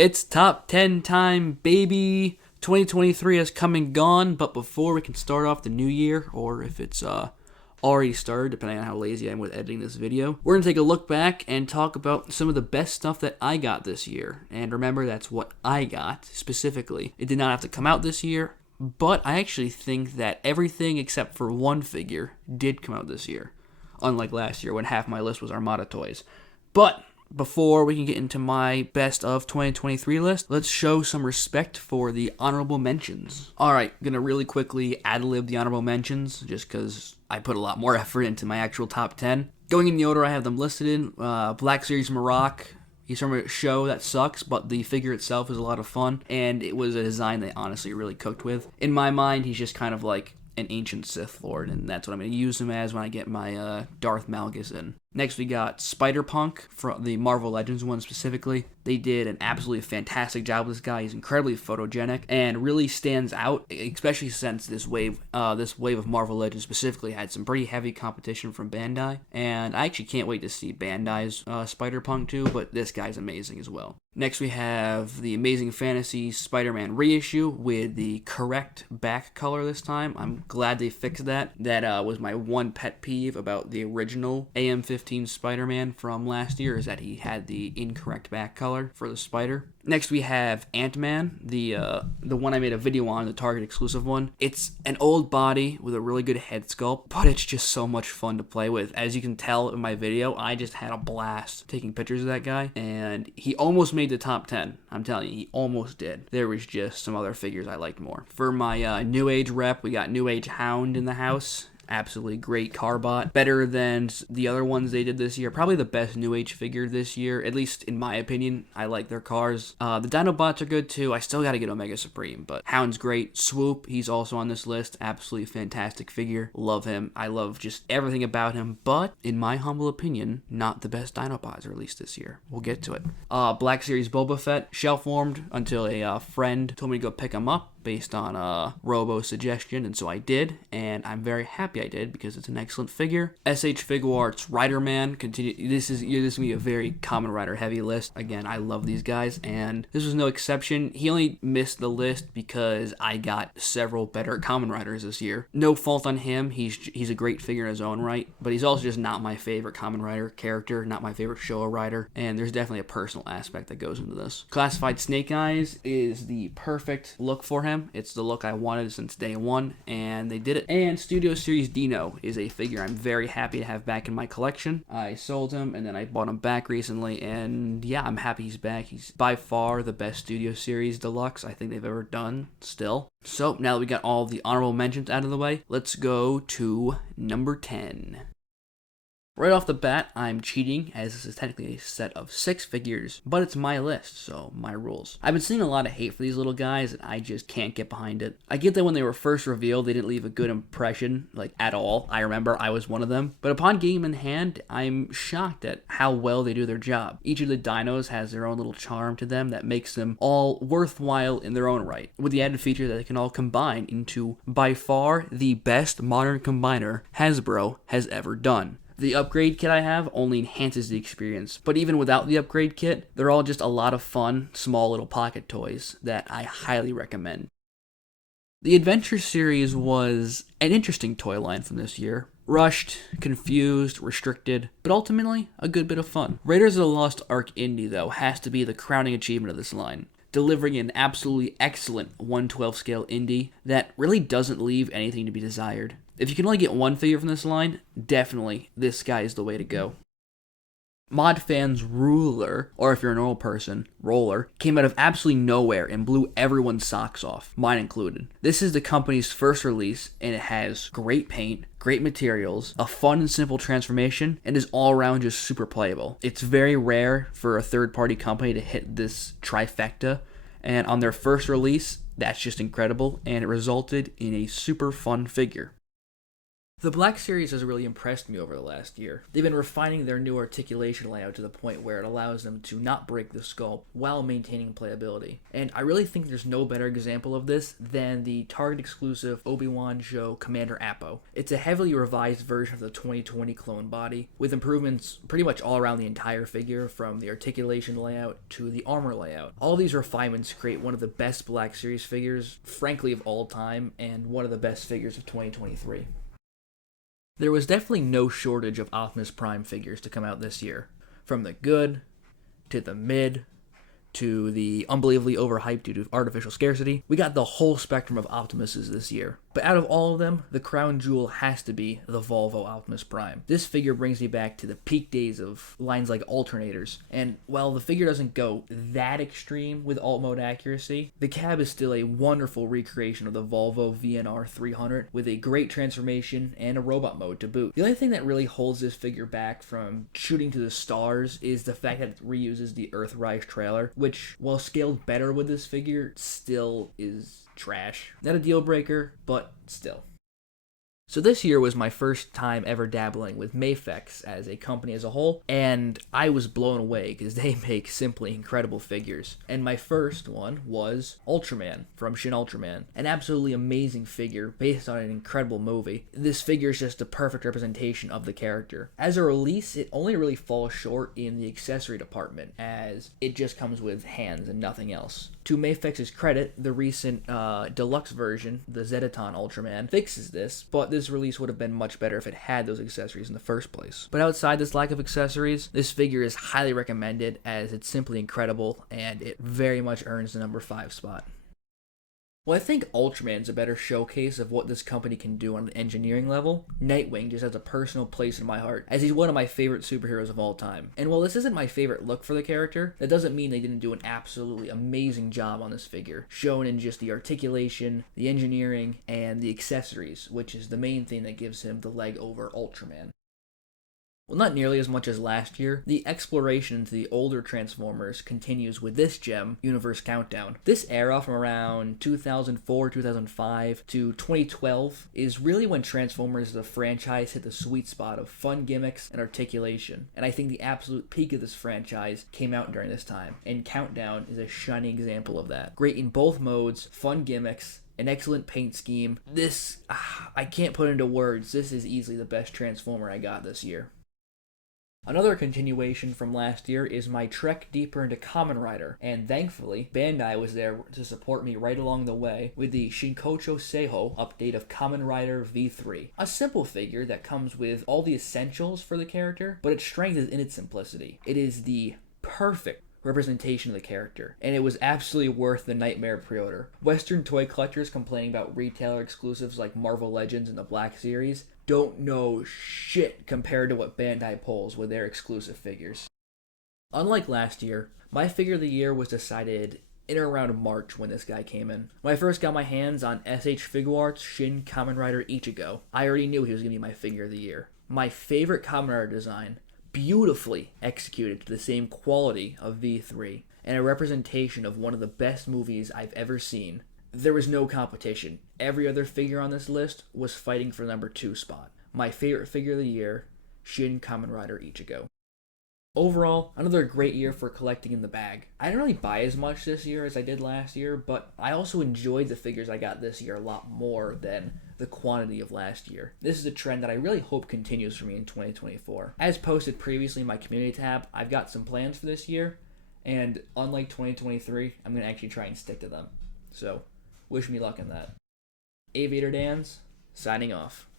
It's top 10 time, baby. 2023 has come and gone, but before we can start off the new year, or if it's already started, depending on how lazy I am with editing this video, we're going to take a look back and talk about some of the best stuff that I got this year. And remember, that's what I got, specifically. It did not have to come out this year, but I actually think that everything except for one figure did come out this year. Unlike last year, when half my list was Armada toys. But before we can get into my best of 2023 list, let's show some respect for the honorable mentions. Alright, gonna really quickly ad-lib the honorable mentions, just because I put a lot more effort into my actual top 10. Going in the order I have them listed in, Black Series Maroc. He's from a show that sucks, but the figure itself is a lot of fun, and it was a design they honestly really cooked with. In my mind, he's just kind of like an ancient Sith Lord, and that's what I'm going to use him as when I get my Darth Malgus in. Next, we got Spider-Punk, from the Marvel Legends one specifically. They did an absolutely fantastic job with this guy. He's incredibly photogenic and really stands out, especially since this wave of Marvel Legends specifically had some pretty heavy competition from Bandai. And I actually can't wait to see Bandai's Spider-Punk too, but this guy's amazing as well. Next, we have the Amazing Fantasy Spider-Man reissue with the correct back color this time. I'm glad they fixed that. That was my one pet peeve about the original AM15 Spider-Man from last year, is that he had the incorrect back color for the spider. Next, we have Ant-Man, the one I made a video on, the Target exclusive one. It's an old body with a really good head sculpt, but it's just so much fun to play with. As you can tell in my video, I just had a blast taking pictures of that guy, and he almost made the top 10. I'm telling you, he almost did. There was just some other figures I liked more. For my New Age rep, we got New Age Hound in the house. Absolutely great carbot. Better than the other ones they did this year. Probably the best New Age figure this year, at least in my opinion. I like their cars. The Dinobots are good too. I still gotta get Omega Supreme, but Hound's great. Swoop, he's also on this list. Absolutely fantastic figure. Love him. I love just everything about him, but in my humble opinion, not the best Dinobots released this year. We'll get to it. Black Series Boba Fett, shelf warmed until a friend told me to go pick him up, based on Robo's suggestion, and so I did, and I'm very happy I did because it's an excellent figure. SH Figuarts Rider Man continue. This is gonna be a very Kamen Rider heavy list. Again, I love these guys, and this was no exception. He only missed the list because I got several better Kamen Riders this year. No fault on him. He's a great figure in his own right, but he's also just not my favorite Kamen Rider character, not my favorite Showa Rider, and there's definitely a personal aspect that goes into this. Classified Snake Eyes is the perfect look for him. It's the look I wanted since day one, and they did it. And Studio Series Dino is a figure I'm very happy to have back in my collection. I sold him, and then I bought him back recently, and yeah, I'm happy he's back. He's by far the best Studio Series Deluxe I think they've ever done, still. So, now that we got all the honorable mentions out of the way, let's go to number 10. Right off the bat, I'm cheating, as this is technically a set of 6 figures, but it's my list, so my rules. I've been seeing a lot of hate for these little guys, and I just can't get behind it. I get that when they were first revealed, they didn't leave a good impression, like, at all. I remember I was one of them. But upon getting them in hand, I'm shocked at how well they do their job. Each of the dinos has their own little charm to them that makes them all worthwhile in their own right, with the added feature that they can all combine into, by far, the best modern combiner Hasbro has ever done. The upgrade kit I have only enhances the experience, but even without the upgrade kit, they're all just a lot of fun, small little pocket toys that I highly recommend. The Adventure series was an interesting toy line from this year. Rushed, confused, restricted, but ultimately a good bit of fun. Raiders of the Lost Ark Indie, though, has to be the crowning achievement of this line, delivering an absolutely excellent 1/12 scale indie that really doesn't leave anything to be desired. If you can only get one figure from this line, definitely this guy is the way to go. Mod Fan's Ruler, or if you're a normal person, Roller, came out of absolutely nowhere and blew everyone's socks off, mine included. This is the company's first release, and it has great paint, great materials, a fun and simple transformation, and is all around just super playable. It's very rare for a third-party company to hit this trifecta, and on their first release, that's just incredible, and it resulted in a super fun figure. The Black Series has really impressed me over the last year. They've been refining their new articulation layout to the point where it allows them to not break the sculpt while maintaining playability. And I really think there's no better example of this than the Target exclusive Obi-Wan show Commander Appo. It's a heavily revised version of the 2020 clone body, with improvements pretty much all around the entire figure, from the articulation layout to the armor layout. All these refinements create one of the best Black Series figures, frankly, of all time, and one of the best figures of 2023. There was definitely no shortage of Optimus Prime figures to come out this year. From the good, to the mid, to the unbelievably overhyped due to artificial scarcity, we got the whole spectrum of Optimuses this year. But out of all of them, the crown jewel has to be the Volvo Optimus Prime. This figure brings me back to the peak days of lines like Alternators, and while the figure doesn't go that extreme with alt mode accuracy, the cab is still a wonderful recreation of the Volvo VNR 300 with a great transformation and a robot mode to boot. The only thing that really holds this figure back from shooting to the stars is the fact that it reuses the Earthrise trailer, which, while scaled better with this figure, still is trash. Not a deal breaker, but still. So this year was my first time ever dabbling with Mafex as a company as a whole, and I was blown away because they make simply incredible figures. And my first one was Ultraman from Shin Ultraman, an absolutely amazing figure based on an incredible movie. This figure is just a perfect representation of the character. As a release, it only really falls short in the accessory department, as it just comes with hands and nothing else. To Mafex's credit, the recent deluxe version, the Zedaton Ultraman, fixes this, but this release would have been much better if it had those accessories in the first place. But outside this lack of accessories, this figure is highly recommended as it's simply incredible, and it very much earns the number 5 spot. Well, I think Ultraman's a better showcase of what this company can do on an engineering level. Nightwing just has a personal place in my heart, as he's one of my favorite superheroes of all time. And while this isn't my favorite look for the character, that doesn't mean they didn't do an absolutely amazing job on this figure, shown in just the articulation, the engineering, and the accessories, which is the main thing that gives him the leg over Ultraman. Well, not nearly as much as last year, the exploration into the older Transformers continues with this gem, Universe Countdown. This era from around 2004, 2005 to 2012 is really when Transformers as a franchise hit the sweet spot of fun gimmicks and articulation. And I think the absolute peak of this franchise came out during this time, and Countdown is a shining example of that. Great in both modes, fun gimmicks, an excellent paint scheme. This, I can't put into words, this is easily the best Transformer I got this year. Another continuation from last year is my trek deeper into Kamen Rider, and thankfully, Bandai was there to support me right along the way with the Shinkocho Seiho update of Kamen Rider V3. A simple figure that comes with all the essentials for the character, but its strength is in its simplicity. It is the perfect representation of the character, and it was absolutely worth the Nightmare pre-order. Western toy collectors complaining about retailer exclusives like Marvel Legends and the Black Series don't know shit compared to what Bandai pulls with their exclusive figures. Unlike last year, my figure of the year was decided in or around March when this guy came in. When I first got my hands on SH Figuarts Shin Kamen Rider Ichigo, I already knew he was going to be my figure of the year. My favorite Kamen Rider design, beautifully executed to the same quality of V3, and a representation of one of the best movies I've ever seen. There was no competition. Every other figure on this list was fighting for the number 2 spot. My favorite figure of the year, Shin Kamen Rider Ichigo. Overall, another great year for collecting in the bag. I didn't really buy as much this year as I did last year, but I also enjoyed the figures I got this year a lot more than the quantity of last year. This is a trend that I really hope continues for me in 2024. As posted previously in my community tab, I've got some plans for this year, and unlike 2023, I'm going to actually try and stick to them. So, wish me luck in that. Aviator Dan's, signing off.